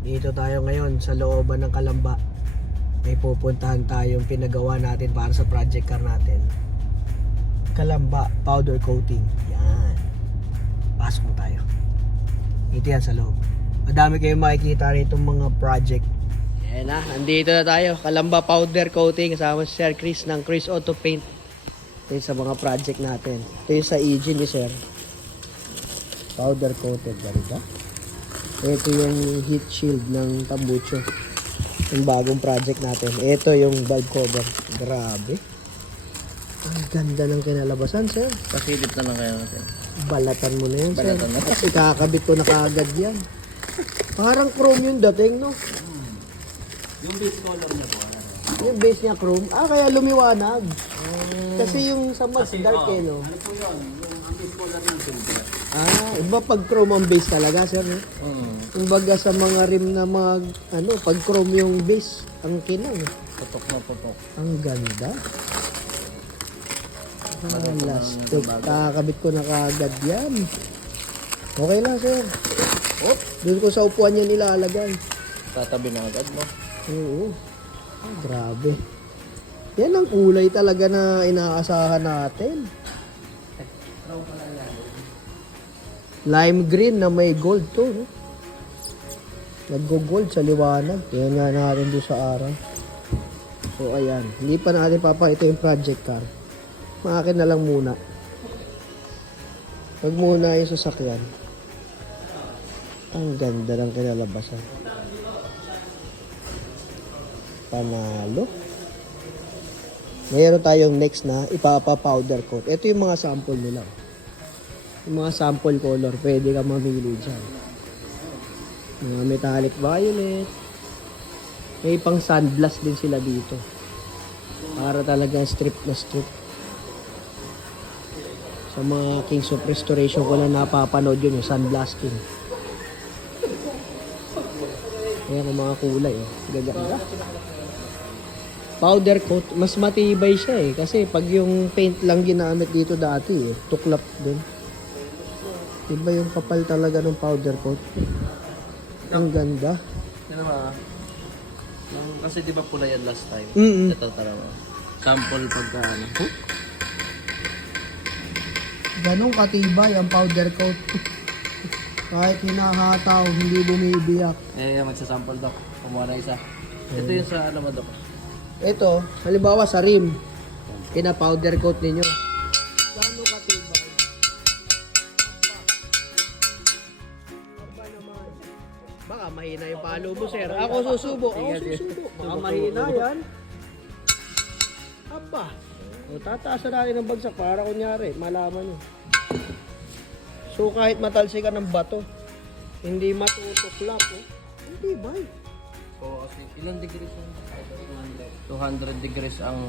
Dito tayo ngayon sa looban ng Kalamba. May pupuntahan tayong pinagawa natin para sa project car natin. Kalamba powder coating. Yan. Pasok mo tayo. Ito yan sa loob. Madami kayong makikita rito mga project. Yan na, nandito na tayo. Kalamba powder coating kasama si Sir Chris ng Chris Auto Paint. Ito yung sa mga project natin. Ito yung sa engine ni Sir. Powder coated. Ganito. Ito yung heat shield ng Tambucho. Yung bagong project natin. Ito yung valve cover. Grabe. Ang ganda ng kinalabasan, Sir. Pasilip na lang kaya natin. Balatan mo na yan, Sir. Balatan na. Kasi kakabit ko na kaagad yan. Parang chrome yung dating, no? Yung base color niya po. Yung base niya chrome. Kaya lumiwanag. Kasi yung sa mas dark eh, no? Ano po yun? Yung base color ng silver. Iba pag chrome ang base talaga, Sir. No? Kumbaga sa mga rim na pag chrome yung base, ang kinang. Putok na putok. Ang ganda. Plastic. Kakabit ko na kaagad yan. Okay lang, Sir. Doon ko sa upuan yan nilalagay. Tatabi na agad mo. Oo. Grabe. Yan ang kulay talaga na inaasahan natin. Lime green na may gold to. No? Nag-gold sa liwanag. Yan nga natin doon sa araw. So ayan. Hindi pa natin papakita yung project car. Maakin na lang muna. Wag muna yung sasakyan. Ang ganda ng kinalabasan. Panalo. Mayroon tayong next na ipapa-powder coat. Ito yung mga sample nila. Yung mga sample color, pwede ka mamili dyan. Mga metallic violet. May pang sandblast din sila dito. Para talagang strip na strip. Sa mga Kings of Restoration ko lang napapanood yun, yung sandblasting. Ayan ang mga kulay. Gaganda. Powder coat, mas matibay siya eh. Kasi pag yung paint lang ginamit dito dati eh, tuklap din. Iba yung kapal talaga ng powder coat. Ang ganda. Yan ba? Kasi di ba pula yan last time? Mm-mm. Ito talaga. Sample pagka ano. Ganong katibay ang powder coat. Kahit hinahataw, hindi bumibiyak. Magsasample doc. Kumuha na isa. Ito yung sa ano mo doc. Ito, halimbawa sa rim, pina-powder coat ninyo. Gano'ng katibay? Aba naman. Baka mahina yung palo mo, Sir. Ako susubo. Baka mahina yan. Aba. O, tataasan natin ng bagsak para kunyari, malaman nyo. So kahit matalsi ka ng bato, hindi matutuklap. Hindi ba? So, kasi ilang degrees yung 200 degrees ang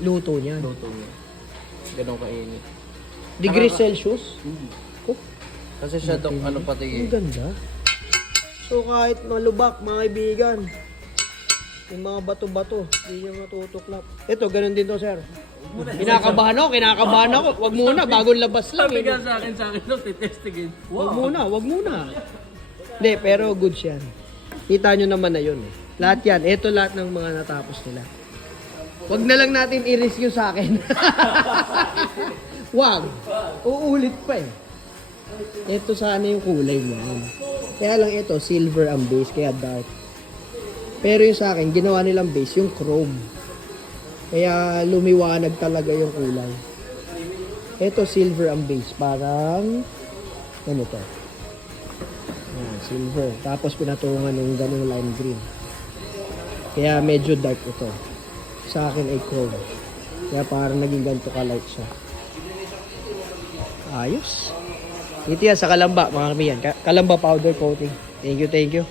Luto niya. luto niya. Ganun kainit. Degrees Celsius? Oh, Kasi siya doc, ano pati ang ganda. So kahit malubak, mga kaibigan, yung mga bato-bato, hindi niya matutuklap. Ito, ganun din to, Sir. Kinakabahan ako. Wag muna, bagong labas lang. Sabi ka sa akin no, titestigin. Wag muna. Hindi, pero good yan. Kita nyo naman na yun eh. Lahat yan, ito lahat ng mga natapos nila. Wag na lang natin i-risk yung sa akin. Wag. Uulit pa eh. Ito sana yung kulay mo. Kaya lang ito, silver ang base, kaya dark. Pero yung sa akin, ginawa nilang base, yung chrome. Kaya lumiwanag talaga yung kulay. Ito, silver ang base. Parang, ganito. Ayan, silver. Tapos pinatungan ng ganung lime green. Kaya medyo dark ito. Sa akin ay chrome. Kaya parang naging ganito ka-light siya. Ayos. Ito yan sa Kalamba, mga kamiyan. Kalamba powder coating. Thank you.